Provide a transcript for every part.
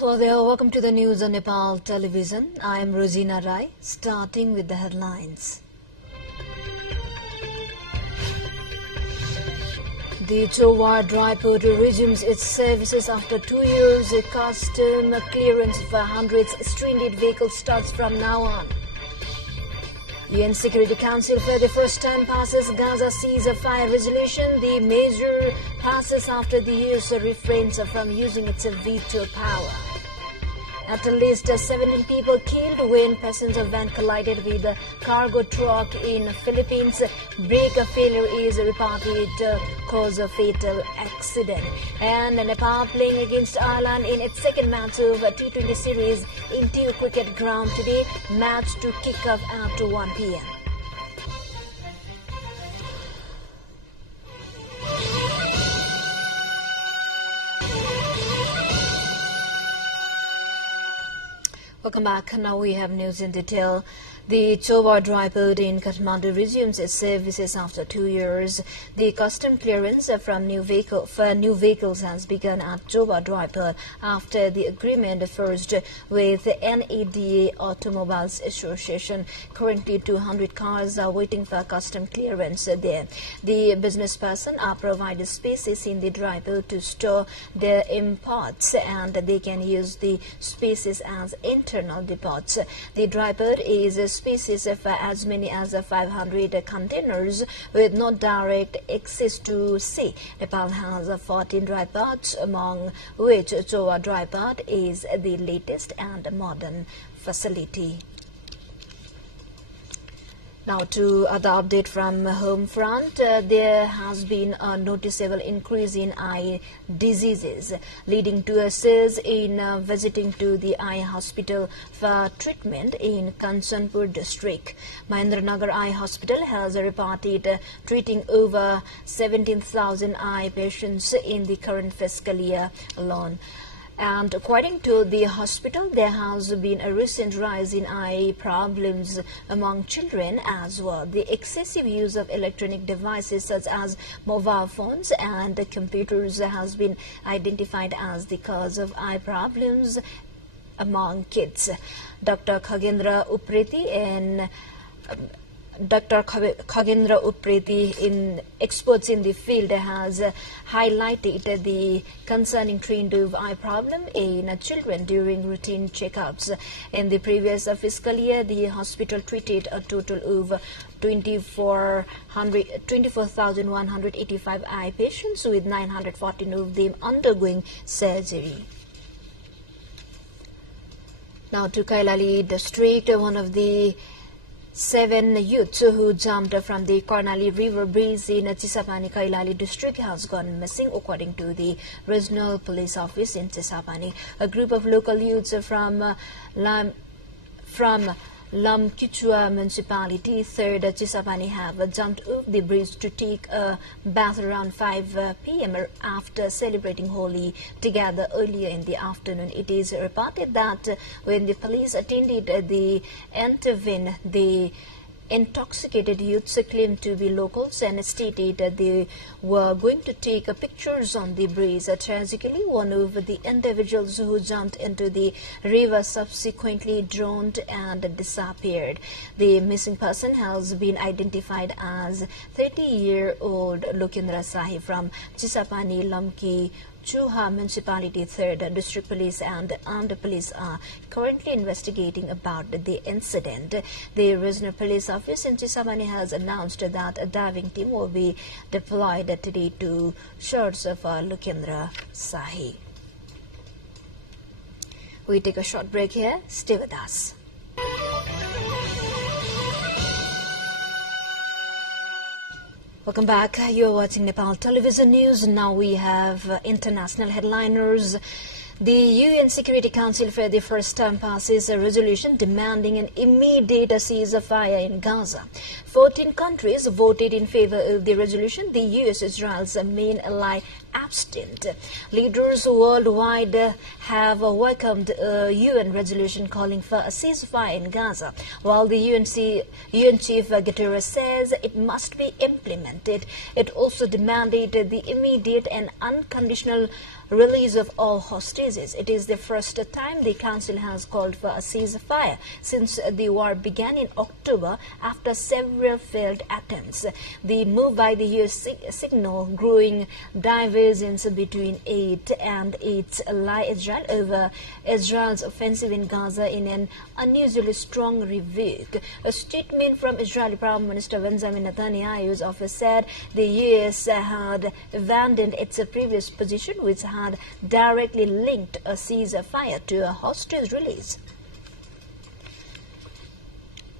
Hello there, welcome to the news on Nepal television. I am Rosina Rai, starting with the headlines. The Chowa Dry Port resumes its services after 2 years. A custom clearance for hundreds stranded vehicles starts from now on. UN Security Council for the first time passes Gaza ceasefire resolution. The measure passes after the US refrains from using its veto power. At least 17 people killed when passenger van collided with a cargo truck in Philippines. Brake failure is reported cause a fatal accident. And Nepal playing against Ireland in its second match of T20 series into cricket ground today. Match to kick off at 1 p.m. Welcome back. Now we have news in detail. The Chowa Dry Port in Kathmandu resumes its services after 2 years. The custom clearance for new vehicles has begun at Chowa Dry Port after the agreement first with the NADA Automobiles Association. Currently, 200 cars are waiting for custom clearance there. The business person are provided spaces in the dry port to store their imports, and they can use the spaces as internal depots. The dry port is spaces for as many as 500 containers with no direct access to sea. Nepal has 14 dry ports, among which Chowa Dry Port is the latest and modern facility. Now to other update from home front, there has been a noticeable increase in eye diseases, leading to a surge in visiting to the eye hospital for treatment in Kanchanpur district. Mahendranagar Eye Hospital has reported treating over 17,000 eye patients in the current fiscal year alone. And according to the hospital, there has been a recent rise in eye problems among children as well. The excessive use of electronic devices such as mobile phones and computers has been identified as the cause of eye problems among kids. Dr. Khagendra Upreti, experts in the field, has highlighted the concerning trend of eye problem in children during routine checkups. In the previous fiscal year, the hospital treated a total of 24,185 eye patients, with 914 of them undergoing surgery. Now to Kailali district, one of the 7 youths who jumped from the Karnali River bridge in Chisapani, Kailali district has gone missing, according to the regional police office in Chisapani. A group of local youths from Lamkichua municipality, 3rd Chisapani, have jumped off the bridge to take a bath around 5 p.m. after celebrating Holi together earlier in the afternoon. It is reported that when the police attended the intervene, the intoxicated youths claimed to be locals and stated that they were going to take pictures on the breeze. Tragically, one of the individuals who jumped into the river subsequently drowned and disappeared. The missing person has been identified as 30-year-old Lokendra Sahi from Chisapani Lamki Chuha Municipality. 3rd District Police and Armed Police are currently investigating about the incident. The Regional Police Office in Chisapani has announced that a diving team will be deployed today to search for Lokendra Sahi. We take a short break here. Stay with us. Welcome back. You are watching Nepal Television News. Now we have international headliners. The UN Security Council for the first time passes a resolution demanding an immediate ceasefire in Gaza. 14 countries voted in favor of the resolution. The US, Israel's main ally, abstinent. Leaders worldwide have welcomed a UN resolution calling for a ceasefire in Gaza, while the UN Chief Guterres says it must be implemented. It also demanded the immediate and unconditional release of all hostages. It is the first time the Council has called for a ceasefire since the war began in October after several failed attempts. The move by the US signal growing divergence between it and its ally Israel over Israel's offensive in Gaza in an unusually strong rebuke. A statement from Israeli Prime Minister Benjamin Netanyahu's office said the US had abandoned its previous position, which had directly linked a ceasefire to a hostage release.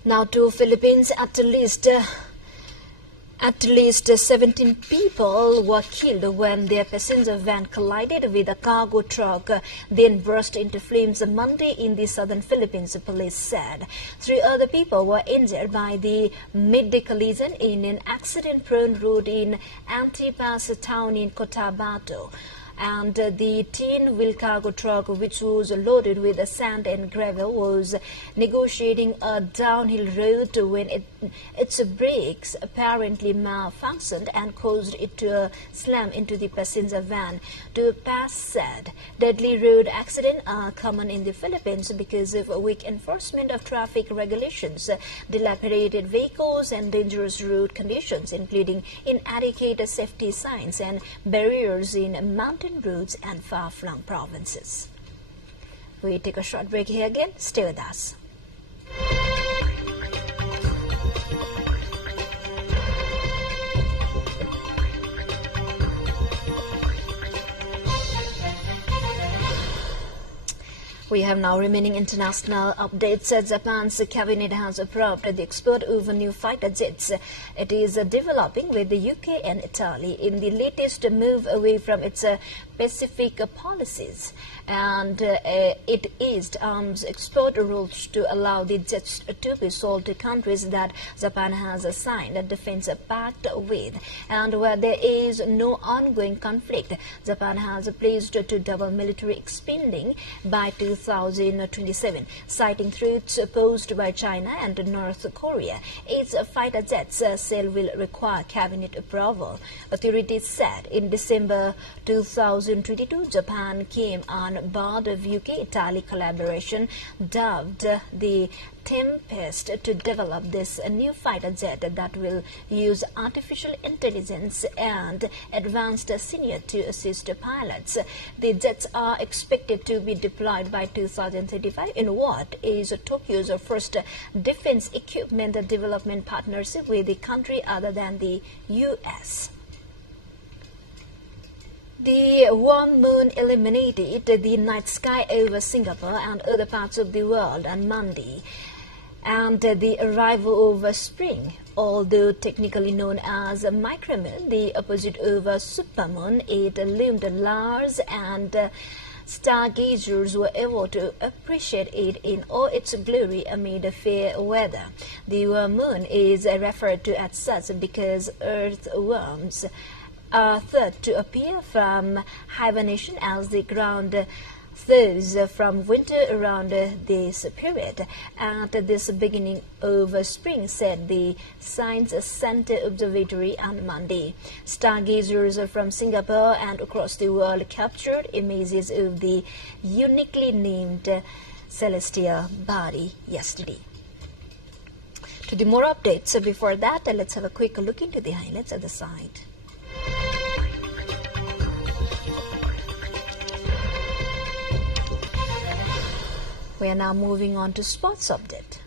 Now to Philippines, at least 17 people were killed when their passenger van collided with a cargo truck, then burst into flames Monday in the southern Philippines, police said. 3 other people were injured by the midday collision in an accident-prone road in Antipas town in Cotabato. And the 10-wheel cargo truck, which was loaded with sand and gravel, was negotiating a downhill road when its brakes apparently malfunctioned and caused it to slam into the passenger van. The PAS said deadly road accidents are common in the Philippines because of weak enforcement of traffic regulations, dilapidated vehicles, and dangerous road conditions, including inadequate safety signs and barriers in mountain roads and far-flung provinces. We take a short break here again. Stay with us. We have now remaining international updates. Japan's cabinet has approved the export of new fighter jets. It is developing with the UK and Italy in the latest move away from its Pacific policies, and it eased arms export rules to allow the jets to be sold to countries that Japan has signed a defense pact with, and where there is no ongoing conflict. Japan has pledged to double military spending by 2027, citing threats posed by China and North Korea. Its fighter jets sale will require cabinet approval. Authorities said in December 2022, Japan came on board of UK-Italy collaboration dubbed the Tempest to develop this new fighter jet that will use artificial intelligence and advanced senior to assist pilots. The jets are expected to be deployed by 2035 in what is Tokyo's first defense equipment development partnership with a country other than the US. The warm moon illuminated the night sky over Singapore and other parts of the world on Monday, and the arrival of spring, although technically known as a micromoon, the opposite of a supermoon, it loomed large, and stargazers were able to appreciate it in all its glory amid fair weather. The warm moon is referred to as such because earthworms are thought to appear from hibernation as the ground thaws from winter around this period. At this beginning of spring, said the Science Center Observatory on Monday. Stargazers from Singapore and across the world captured images of the uniquely named celestial body yesterday. To the more updates, before that, let's have a quick look into the highlights at the site. We are now moving on to sports update.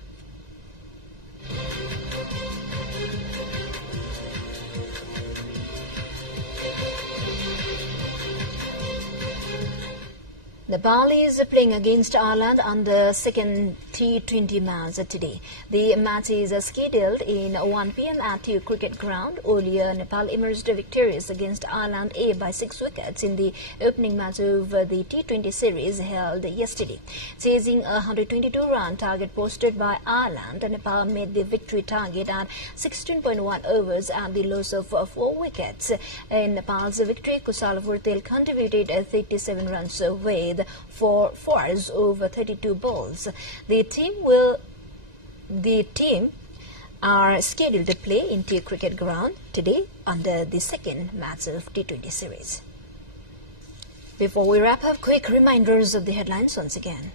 Nepal is playing against Ireland on the second T20 match today. The match is scheduled in 1 p.m. at the cricket ground. Earlier, Nepal emerged victorious against Ireland A by 6 wickets in the opening match of the T20 series held yesterday. Chasing a 122-run target posted by Ireland, Nepal made the victory target at 16.1 overs at the loss of 4 wickets. In Nepal's victory, Kushal Bhurtel contributed 37 runs with 4 fours over 32 balls. The team are scheduled to play in the cricket ground today under the second match of T20 series. Before we wrap up, quick reminders of the headlines once again.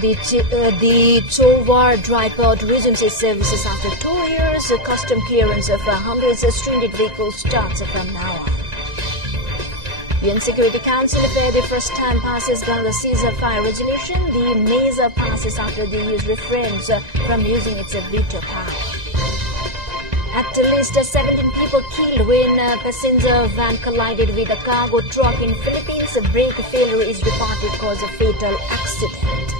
The Cholwar dry port resumes its services after 2 years. Custom clearance of hundreds of stranded vehicles starts from now on. UN Security Council for the first time passes down the ceasefire resolution. The MESA passes after the US refrains from using its veto power. At least 17 people killed when a passenger van collided with a cargo truck in Philippines. A brake failure is reported cause a fatal accident.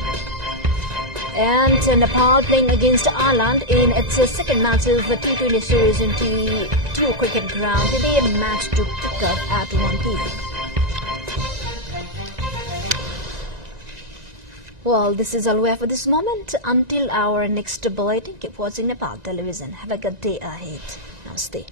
And Nepal playing against Ireland in its second match of the T20 series in T2 cricket ground. Today a match to pick up at 1 p.m. Well, this is all we have for this moment. Until our next bulletin, keep watching Nepal Television. Have a good day ahead. Namaste.